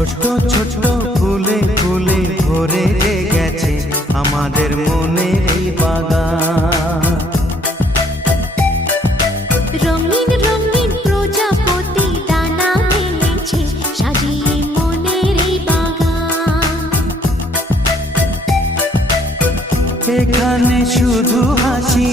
ছোট্ট ছোট্ট ফুলে ফুলে ভরে গেছে আমাদের মনের এই বাগান। রঙিন রঙিন প্রজাপতি ডানা মেলেছে সাজিয়ে মনের এই বাগান। এখানে শুধু হাসি